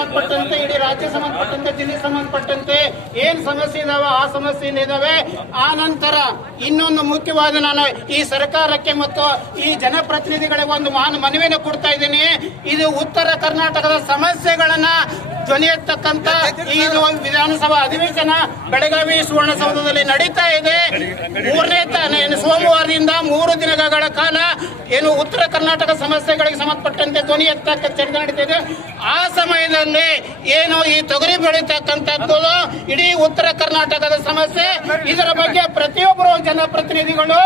ಸಂಬಂಧಪಟ್ಟಂತೆ, ಇಡೀ ರಾಜ್ಯ ಸಂಬಂಧಪಟ್ಟಂತೆ, ಜಿಲ್ಲೆ ಸಂಬಂಧಪಟ್ಟಂತೆ ಏನ್ ಸಮಸ್ಯೆ ಇದಾವೆ ಆ ಸಮಸ್ಯೆ ಇದಾವೆ. ಆ ನಂತರ ಇನ್ನೊಂದು ಮುಖ್ಯವಾದ ನಾನು ಈ ಸರ್ಕಾರಕ್ಕೆ ಮತ್ತು ಈ ಜನಪ್ರತಿನಿಧಿಗಳಿಗೆ ಒಂದು ಮನವಿಯನ್ನು ಕೊಡ್ತಾ ಇದ್ದೀನಿ. ಇದು ಉತ್ತರ ಕರ್ನಾಟಕದ ಸಮಸ್ಯೆಗಳನ್ನ ಧ್ವನಿ ಎತ್ತಕ್ಕಂತ ಈ ವಿಧಾನಸಭಾ ಅಧಿವೇಶನ ಬೆಳಗಾವಿ ಸುವರ್ಣಸೌಧದಲ್ಲಿ ನಡೀತಾ ಇದೆ. ಸೋಮವಾರದಿಂದ 3 ದಿನಗಳ ಕಾಲ ಏನು ಉತ್ತರ ಕರ್ನಾಟಕ ಸಮಸ್ಯೆಗಳಿಗೆ ಸಂಬಂಧಪಟ್ಟಂತೆ ಧ್ವನಿ ಎತ್ತಕ್ಕ ಚರ್ಚೆ ನಡೀತಿದೆ. ಆ ಸಮಯದಲ್ಲಿ ಏನು ಈ ತೊಗರಿ ಬೆಳೀತಕ್ಕಂಥದ್ದು ಇಡೀ ಉತ್ತರ ಕರ್ನಾಟಕದ ಸಮಸ್ಯೆ, ಇದರ ಬಗ್ಗೆ ಪ್ರತಿಯೊಬ್ಬರು ಜನಪ್ರತಿನಿಧಿಗಳು,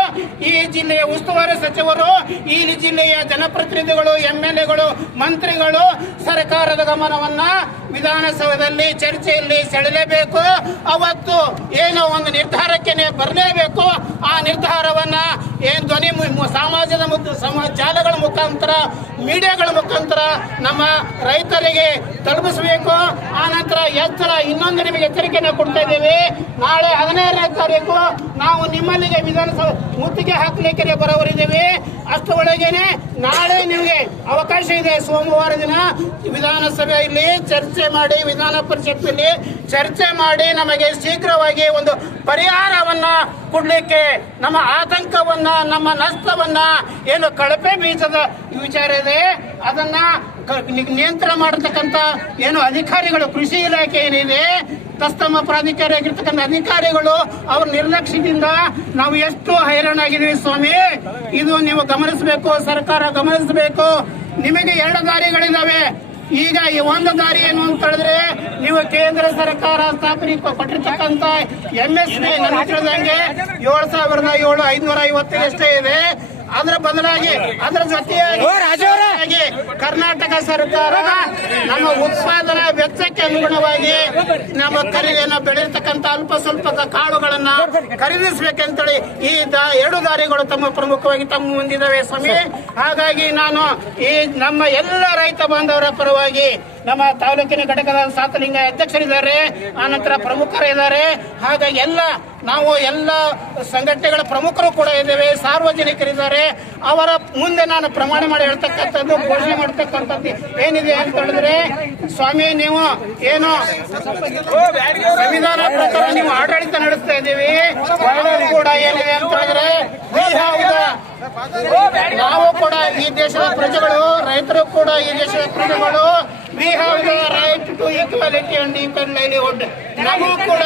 ಈ ಜಿಲ್ಲೆಯ ಉಸ್ತುವಾರಿ ಸಚಿವರು, ಈ ಜಿಲ್ಲೆಯ ಜನಪ್ರತಿನಿಧಿಗಳು, MLAಗಳು, ಮಂತ್ರಿಗಳು ಸರ್ಕಾರದ ಗಮನವನ್ನ ವಿಧಾನಸೌಧದಲ್ಲಿ ಚರ್ಚೆಯಲ್ಲಿ ಸೆಳೆಯಲೇಬೇಕು. ಅವತ್ತು ಏನೋ ಒಂದು ನಿರ್ಧಾರಕ್ಕೆ ಬರಲೇಬೇಕು. ಆ ನಿರ್ಧಾರವನ್ನ ಏನ್ ಧ್ವನಿ ಜಾಲಗಳ ಮುಖಾಂತರ, ಮೀಡಿಯಾಗಳ ಮುಖಾಂತರ ನಮ್ಮ ರೈತರಿಗೆ ತಲುಪಿಸಬೇಕು. ಆ ನಂತರ ಇನ್ನೊಂದು ನಿಮಗೆ ಎಚ್ಚರಿಕೆಯನ್ನು ಕೊಡ್ತಾ ಇದ್ದೇವೆ. ನಾಳೆ 17ನೇ ತಾರೀಕು ನಾವು ನಿಮ್ಮಲ್ಲಿಗೆ ವಿಧಾನಸಭೆ ಮುತ್ತಿಗೆ ಹಾಕಲಿಕ್ಕೆ ಬರೋವರಿದ್ದೇವೆ. ಅಷ್ಟರೊಳಗೇನೆ ನಾಳೆ ನಿಮಗೆ ಅವಕಾಶ ಇದೆ. ಸೋಮವಾರ ದಿನ ವಿಧಾನಸಭೆಯಲ್ಲಿ ಚರ್ಚೆ ಮಾಡಿ, ವಿಧಾನ ಪರಿಷತ್ನಲ್ಲಿ ಚರ್ಚೆ ಮಾಡಿ ನಮಗೆ ಶೀಘ್ರವಾಗಿ ಒಂದು ಪರಿಹಾರವನ್ನ ಕೊಡ್ಲಿಕ್ಕೆ, ನಮ್ಮ ಆತಂಕವನ್ನ, ನಮ್ಮ ನಷ್ಟವನ್ನ, ಏನು ಕಳಪೆ ಬೀಜದ ವಿಚಾರ ಇದೆ ಅದನ್ನ ನಿಯಂತ್ರಣ ಮಾಡತಕ್ಕಂತ ಏನು ಅಧಿಕಾರಿಗಳು, ಕೃಷಿ ಇಲಾಖೆ ಏನಿದೆ, ತಸ್ತಮ ಪ್ರಾಧಿಕಾರ ಆಗಿರ್ತಕ್ಕಂಥ ಅಧಿಕಾರಿಗಳು ಅವ್ರ ನಿರ್ಲಕ್ಷ್ಯದಿಂದ ನಾವು ಎಷ್ಟು ಹೈರಾಣಾಗಿದ್ದೀವಿ ಸ್ವಾಮಿ. ಇದು ನೀವು ಗಮನಿಸಬೇಕು, ಸರ್ಕಾರ ಗಮನಿಸಬೇಕು. ನಿಮಗೆ 2 ದಾರಿಗಳಿದಾವೆ. ಈಗ ಈ ಒಂದು ದಾರಿ ಏನು ಅಂತ ಹೇಳಿದ್ರೆ, ನೀವು ಕೇಂದ್ರ ಸರ್ಕಾರ ಸ್ಥಾಪನೆ ಕೊಟ್ಟಿರ್ತಕ್ಕಂಥ MSP ನನ್ನ ತಿಳಿದಂಗೆ 7,550 ಎಷ್ಟೇ ಇದೆ. ಅದರ ಬದಲಾಗಿ ಅದರ ಜೊತೆಯಾಗಿ ಕರ್ನಾಟಕ ಸರ್ಕಾರ ನಮ್ಮ ಉತ್ಪಾದನಾ ವೆಚ್ಚಕ್ಕೆ ಅನುಗುಣವಾಗಿ ನಮ್ಮ ಬೆಳೆಯತಕ್ಕಂಥ ಅಲ್ಪ ಸ್ವಲ್ಪ ಕಾಳುಗಳನ್ನ ಖರೀದಿಸಬೇಕಂತೇಳಿ ಈ 2 ದಾರಿಗಳು ತಮ್ಮ ಪ್ರಮುಖವಾಗಿ ತಮ್ಮ ಮುಂದಿದ್ದಾವೆ ಸ್ವಾಮಿ. ಹಾಗಾಗಿ ನಾನು ಈ ನಮ್ಮ ಎಲ್ಲ ರೈತ ಬಾಂಧವರ ಪರವಾಗಿ, ನಮ್ಮ ತಾಲೂಕಿನ ಘಟಕದ ಸಾತಲಿಂಗ ಅಧ್ಯಕ್ಷರಿದ್ದಾರೆ, ಆನಂತರ ಪ್ರಮುಖರಿದ್ದಾರೆ, ಹಾಗಾಗಿ ನಾವು ಎಲ್ಲ ಸಂಘಟನೆಗಳ ಪ್ರಮುಖರು ಕೂಡ ಇದ್ದೇವೆ, ಸಾರ್ವಜನಿಕರಿದ್ದಾರೆ. ಅವರ ಮುಂದೆ ನಾನು ಪ್ರಮಾಣ ಮಾಡಿ ಹೇಳ್ತಕ್ಕಂಥದ್ದು, ಘೋಷಣೆ ಮಾಡ್ತಕ್ಕಂಥದ್ದು ಏನಿದೆ ಅಂತ ಹೇಳಿದ್ರೆ, ಸ್ವಾಮಿ ನೀವು ಏನು ಸಂವಿಧಾನ ಪ್ರಕಾರ ನೀವು ಆಡಳಿತ ನಡೆಸ್ತಾ ಇದ್ದೀವಿ, ಕೂಡ ಏನಿದೆ ಅಂತ ಹೇಳಿದ್ರೆ, ನಾವು ಕೂಡ ಈ ದೇಶದ ಪ್ರಜೆಗಳು, ರೈತರು ಕೂಡ ಈ ದೇಶದ ಪ್ರಜೆಗಳು. We have the right to equality and equal livelihood. ನಮಗೂ ಕೂಡ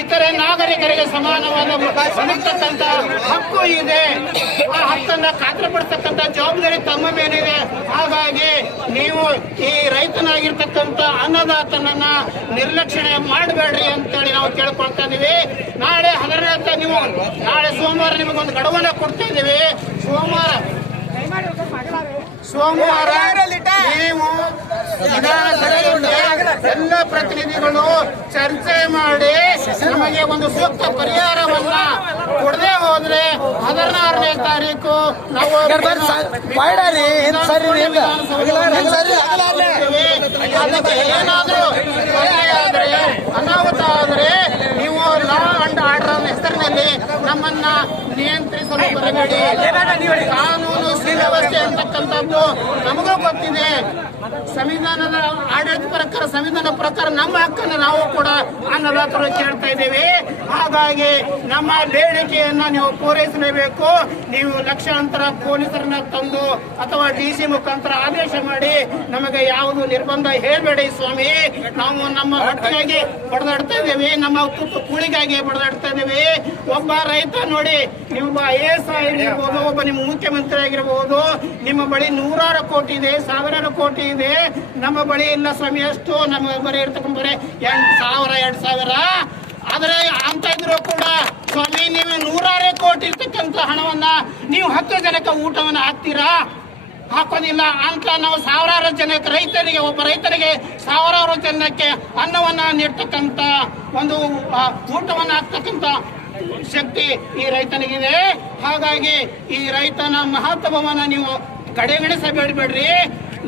ಇತರೆ ನಾಗರಿಕರಿಗೆ ಸಮಾನವಾದ ಬದುಕತಕ್ಕಂತ ಹಕ್ಕು ಇದೆ. ಆ ಹಕ್ಕನ್ನ ಖಾತ್ರಿಪಡಿಸತಕ್ಕಂತ ಜವಾಬ್ದಾರಿ ತಮ್ಮ ಮೇಲಿದೆ. ಹಾಗಾಗಿ ನೀವು ಈ ರೈತನಾಗಿರ್ತಕ್ಕಂಥ ಅನ್ನದಾತನನ್ನ ನಿರ್ಲಕ್ಷಣೆ ಮಾಡಬೇಡ್ರಿ ಅಂತೇಳಿ ನಾವು ಕೇಳ್ಕೊಳ್ತಾ ಇದೀವಿ. ನಾಳೆ 17ನೇ ನೀವು ನಾಳೆ ಸೋಮವಾರ ನಿಮಗೊಂದು ಗಡುವನ್ನ ಕೊಡ್ತಾ ಇದ್ದೀವಿ. ಸೋಮವಾರ ನೀವು ವಿಧಾನಸಭೆಯಲ್ಲಿ ಎಲ್ಲ ಪ್ರತಿನಿಧಿಗಳು ಚರ್ಚೆ ಮಾಡಿ ನಮಗೆ ಒಂದು ಸೂಕ್ತ ಪರಿಹಾರವನ್ನ ಕೊಡದೆ ಹೋದ್ರೆ 16ನೇ ತಾರೀಕು ನಾವು ಅದಕ್ಕೆ ಏನಾದ್ರೂ ಅನಾಹುತ ಆದ್ರೆ ನೀವು ಲಾ ಅಂಡ್ ಆರ್ಡರ್ ಹೆಸರಿನಲ್ಲಿ ನಮ್ಮನ್ನ ನಿಯಂತ್ರಿಸಲು ಬರಬೇಡಿ. ಕಾನೂನು ಸುವ್ಯವಸ್ಥೆ ಅಂತಕ್ಕಂಥದ್ದು ನಮಗೂ ಗೊತ್ತಿದೆ. ಸಂವಿಧಾನದ ಆಡಳಿತ ಪ್ರಕಾರ, ಸಂವಿಧಾನ ಪ್ರಕಾರ ನಮ್ಮ ಹಕ್ಕನ್ನು ನಾವು ಕೂಡ ಅನ್ನದಾತರು ಕೇಳ್ತಾ ಇದ್ದೇವೆ. ಹಾಗಾಗಿ ನಮ್ಮ ಬೇಡಿಕೆಯನ್ನ ನೀವು ಪೂರೈಸಲೇಬೇಕು. ನೀವು ಲಕ್ಷಾಂತರ ಪೊಲೀಸರನ್ನ ತಂದು ಅಥವಾ DC ಮುಖಾಂತರ ಆದೇಶ ಮಾಡಿ ನಮಗೆ ಯಾವುದು ನಿರ್ಬಂಧ ಹೇಳಬೇಡಿ ಸ್ವಾಮಿ. ನಾವು ನಮ್ಮ ಹಕ್ಕಿಗಾಗಿ ಬಡದಾಡ್ತಾ ಇದ್ದೇವೆ, ನಮ್ಮ ತುತ್ತು ಕೂಳಿಗಾಗಿ ಬಡದಾಡ್ತಾ ಇದ್ದೇವೆ. ಒಬ್ಬ ರೈತ ನೋಡಿ, ನಿಮ್ಮ IAS ಆಗಿರ್ಬೋದು, ಒಬ್ಬ ನಿಮ್ಮ ಮುಖ್ಯಮಂತ್ರಿ ಆಗಿರ್ಬೋದು, ನಿಮ್ಮ ಬಳಿ 100 ಕೋಟಿ ಇದೆ, 1000 ಕೋಟಿ ಇದೆ. ನಮ್ಮ ಬಳಿ ಇಲ್ಲ ಸ್ವಾಮಿ. ಅಷ್ಟು ನಮ್ಮ ಬರೀ ಇರ್ತಕ್ಕಂಥ ಬರೀ 2,000 ಆದ್ರೆ ಅಂತ ಇದ್ರು ಕೂಡ ಸ್ವಾಮಿ, ನೀವು 100 ಕೋಟಿ ಇರ್ತಕ್ಕಂಥ ಹಣವನ್ನ ನೀವು 10 ಜನಕ್ಕೆ ಊಟವನ್ನ ಹಾಕ್ತೀರಾ? ಹಾಕೋದಿಲ್ಲ ಅಂತ. ನಾವು 1000 ಜನಕ್ಕೆ, ರೈತರಿಗೆ, ಒಬ್ಬ ರೈತರಿಗೆ 1000 ಜನಕ್ಕೆ ಅನ್ನವನ್ನ ನೀಡ್ತಕ್ಕಂಥ ಒಂದು ಊಟವನ್ನ ಹಾಕ್ತಕ್ಕಂಥ ಶಕ್ತಿ ಈ ರೈತನಿಗಿದೆ. ಹಾಗಾಗಿ ಈ ರೈತನ ಮಹತ್ವವನ್ನ ನೀವು ಕಡೆಗಣಿಸಬೇಡ್ರಿ.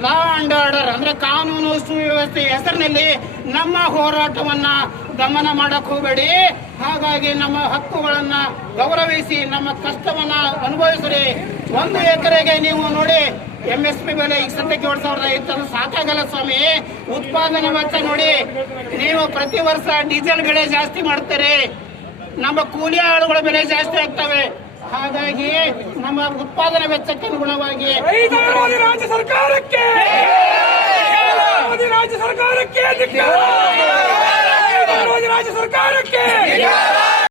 ಲಾ ಅಂಡ್ ಆರ್ಡರ್ ಅಂದ್ರೆ ಕಾನೂನು ಸುವ್ಯವಸ್ಥೆ ಹೆಸರಿನಲ್ಲಿ ನಮ್ಮ ಹೋರಾಟವನ್ನ ದಮನ ಮಾಡಕ್ ಹೋಗಬೇಡಿ. ಹಾಗಾಗಿ ನಮ್ಮ ಹಕ್ಕುಗಳನ್ನ ಗೌರವಿಸಿ ನಮ್ಮ ಕಷ್ಟವನ್ನ ಅನುಭವಿಸ್ರಿ. 1 ಎಕರೆಗೆ ನೀವು ನೋಡಿ MSP ಬೆಲೆ ಈಗ ಸದ್ಯಕ್ಕೆ 7,500 ಅದು ಸಾಕಾಗಲ್ಲ ಸ್ವಾಮಿ. ಉತ್ಪಾದನೆ ವೆಚ್ಚ ನೋಡಿ, ನೀವು ಪ್ರತಿ ವರ್ಷ ಡೀಸೆಲ್ ಬೆಲೆ ಜಾಸ್ತಿ ಮಾಡ್ತೀರಿ, ನಮ್ಮ ಕೂಲಿ ಆಳುಗಳ ಬೆಲೆ ಜಾಸ್ತಿ ಆಗ್ತವೆ. ಹಾಗಾಗಿ ನಮ್ಮ ಉತ್ಪಾದನೆ ವೆಚ್ಚಕ್ಕೆ ಅನುಗುಣವಾಗಿ ರಾಜ್ಯ ಸರ್ಕಾರಕ್ಕೆ ರಾಜ್ಯ ಸರ್ಕಾರಕ್ಕೆ